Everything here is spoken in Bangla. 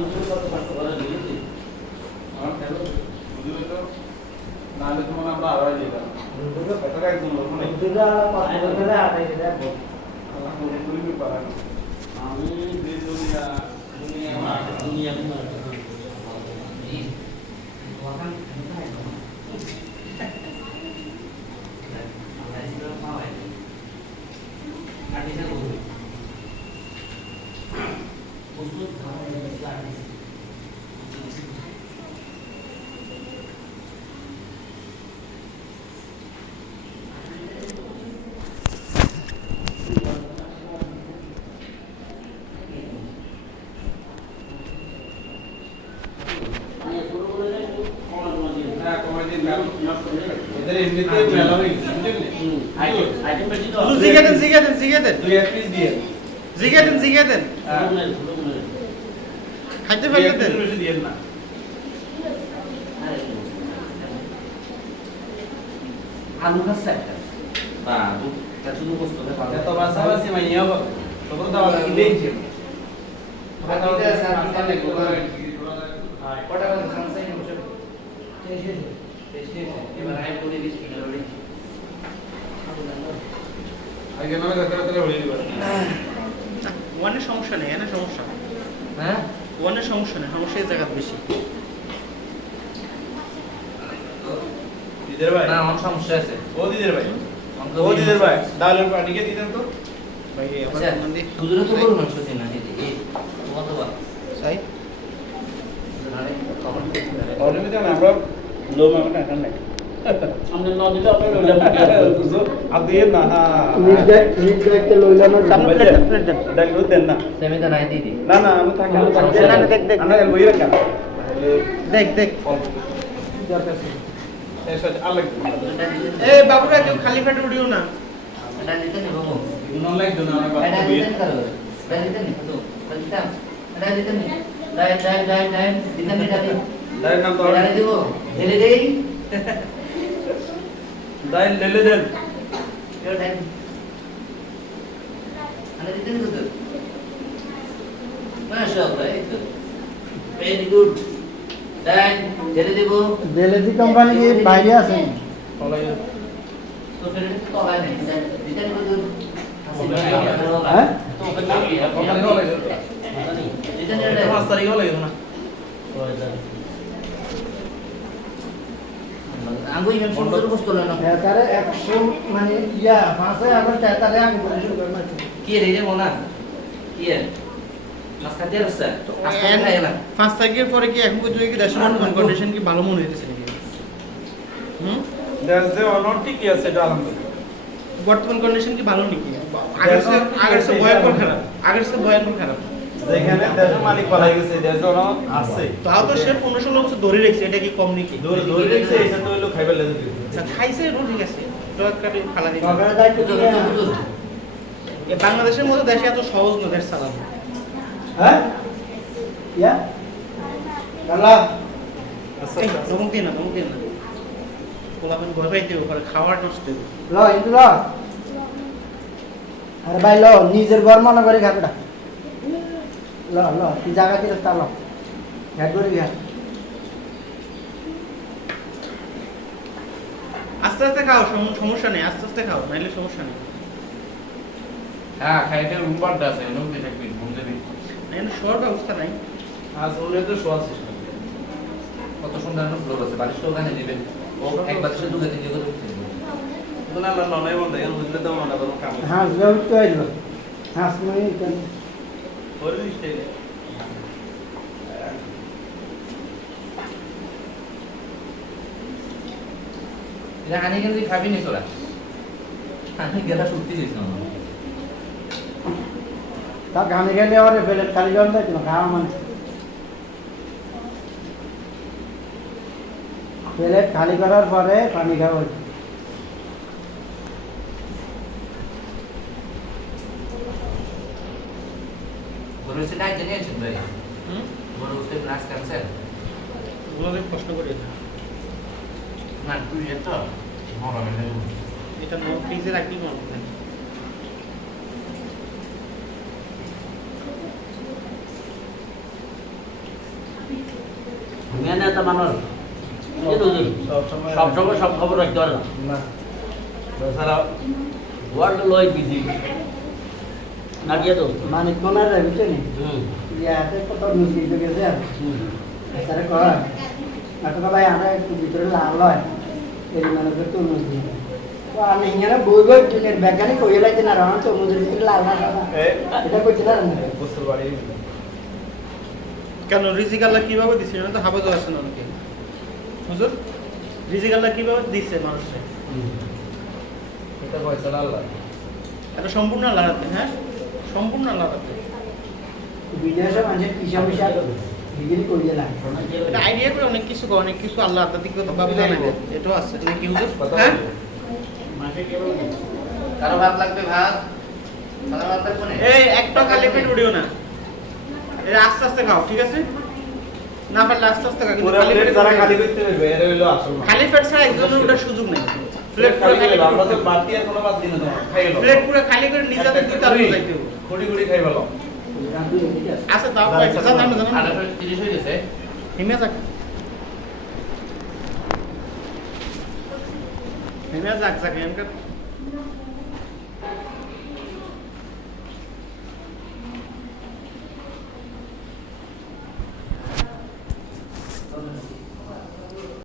হুজুর কত কষ্ট করে দিয়েছি আমার কেন হুজুর তো নালে তো আমরা আড়াই দিলাম হুজুর তো কত একদম মানে হুজুররা কত করে আড়াই দিলাম আল্লাহ করে করি পারে না আমি যে দুনিয়া দুনিয়া দুনিয়া জি ওখান কোথায় আল্লাহ ইসলাম পাওয়ায় আটিতে বলুন ওষুধ খাওয়া লাগে খাইতে ফেলতেন না আলু খাচ্ছে একটা বাবু তা শুধু কষ্ট করে পাবে তো বাসাবাসি মাইয়া হবে তো তো দাও দিয়েছি বাকিটা স্যার কিটা লাগবে কটা করে সামসাই নিউজ টেস্ট এবার আই করে দিছি অলরেডি আগে না তাড়াতাড়ি হয়ে যাবে ওয়ানের সমস্যা নেই না সমস্যা হ্যাঁ ওয়ানের সমস্যা নেই সমস্যা এই জায়গা বেশি দিদের ভাই না আমার সমস্যা আছে ও দিদের ভাই ডালের পাটিকে দিতেন তো ভাই আবার মন্দির হুজুরে তো বলুন সত্যি না এই কতবার তাই আরে কখন অলরেডি তো আমরা লো মামা টাকা নাই আমরা নদীতে আপনি লইলাম আপনি না নির্দায়িত্ব লইলাম সামনে প্লেট দেন দেন না সেমিটা নাই দিদি না না আমি থাকি না দেখ আমরা লই রাখা দেখ দরকার এসে আলাগ এ বাবুরা কেউ খালি পেটে উঠিও না এটা নিতে নে বাবু নন লাইক দো না আমরা বাবু এটা নিতে করো এটা নিতে নে তো বলতাম এটা নিতে নে দাই দিতে নে দাই নাম তো দাই দেবো ঢেলে দেই দাই ঢেলে দেন কেউ দাই আরে দিতে নে তো মাশাআল্লাহ এই তো ভেরি গুড দাই ঢেলে দেবো জেলেজি কোম্পানি কি বাইরে আছে তো ফের তো তলায় নেই দিতে নে তো হ্যাঁ তো ওখানে হলো দিতে নে 5 তারিখ হলো না আঙ্গুই মেন সুন্দর বস্তু না তারে 100 মানে ইয়া 5 আবার তারে আঙ্গু শুরু করে মারছে কি রে রে মোনা কি এর মাসকা দিয়ে আছে তো আজকে খাই না 5 তারিখের পরে কি এখন পর্যন্ত কি রেশন কন্ডিশন কি ভালো মনে হইতেছে নাকি দ্যাটস দ্য অনটি কি আছে এটা আলহামদুলিল্লাহ বর্তমান কন্ডিশন কি ভালো নাকি আগের সে ভয়ঙ্কর খারাপ যেখানে দেশের মালিক পালাই গেছে দেশজন আছে তাও তো সে 15-16 বছর ধরে রেখেছে এটা কি কম নাকি ধরে রেখেছে এটা তো হলো খাইবার লাগে আচ্ছা খাইছে রোজ ঠিক আছে তো একটা খালা দিই সরকারের দায়িত্ব এই বাংলাদেশের মতো দেশে এত সহজ না দেশ চালানো হ্যাঁ ইয়া গালা আচ্ছা নমক দিন না কোলাবেন ভয় পাইতে ওপরে খাওয়ার নষ্ট ল ইন্দু ল আরে ভাই ল নিজের ঘর মনে করে খাবেটা ল তুই জায়গা দিয়ে রাস্তা ল ঘাট করে গিয়া আস্তে আস্তে খাও সমস্যা নেই আস্তে খাও নাইলে সমস্যা নেই হ্যাঁ খাইতে রুমবার আছে নমতে থাকবি ঘুম যাবি না শোয়ার ব্যবস্থা নাই আজ ওরে তো শোয়া সিস্টেম কত সুন্দর ফ্লোর আছে বালিশটা ওখানে দিবেন একবার সে দুগে তিনটে করে উঠতে দিবেন ওখানে আল্লাহ নয় বন্ধ এখন বুঝলে তো মনে করো কাম হ্যাঁ জব তো আইলো হ্যাঁ সময় কেন ওরে স্টাইল এটা আনি কেন খাবি নি তোরা আমি গেলা সত্যি দিছ না তা গানে গেলে আরে ফেলে খালি জল দেয় না খাওয়া মানে প্লেট খালি করার পরে পানি খাওয়া বড় সে নাই জানিয়ে আছেন ভাই বড় সে ক্লাস ক্যান্সেল ওগুলোকে প্রশ্ন করে না তুই এটা মরা মানে এটা নো ফ্রিজে রাখি মনে হয় মেনে তো মানুষ সব সময় সব খবর রাখতে পারে না তাছাড়া ওয়ার্ল্ড লয় বিজি না গিয়ে তো মানে কোনার বুঝছো নি ইয়াতে কত নিউজ দিতে গেছে আর তারা কয় নাটক ভাই আমরা একটু ভিতরে লাল হয় এই মানুষের তো নিউজ দিই তো আমি এখানে বই বই দিনের ব্যাখ্যানে কইয়ে লাইতে না রান তো মুদের ভিতরে লাল না এটা কইতে না বুঝতে পারি কেন রিজিক আল্লাহ কিভাবে দিছে না তো হাফেজ আছেন অনেকে হুজুর রিজিক আল্লাহ কিভাবে দিছে মানুষকে এটা ফয়সালা আল্লাহ এটা সম্পূর্ণ আল্লাহর হাতে হ্যাঁ সম্পূর্ণ আল্লাহর হাতে বিদেশে মানুষের কিসা মিশা ডিগ্রি কইয়ে না এটা আইডিয়া করে অনেক কিছু অনেক কিছু আল্লাহ আধ্যাত্মিক ভাবে জানা যায় এটাও আছে নাকি হুজুর কথা হ্যাঁ কারো ভাত লাগবে ভাত সাদা ভাত লাগবে না এই একটা খালি পেট উড়িও না এটা আস্তে আস্তে খাও ঠিক আছে না পারলে আস্তে আস্তে খাও কিন্তু পুরো খালি প্লেট পেট যারা খালি করতে পারবে এর হইলো আসল খালি পেট ছাড়া একজনের ওটার সুযোগ নেই প্লেট খালি খালি করে আমরা তো বাড়তি আর কোনো বাদ দিন না খাই গেল প্লেট পুরো খালি করে নিজেদের দিতে আর যাইতে হবে গুড়ি গুড়ি খাই ভালো আচ্ছা তাও পয়সা জানো জানো 30 হয়ে গেছে হিমে যাক হিমে যাক যাক এমন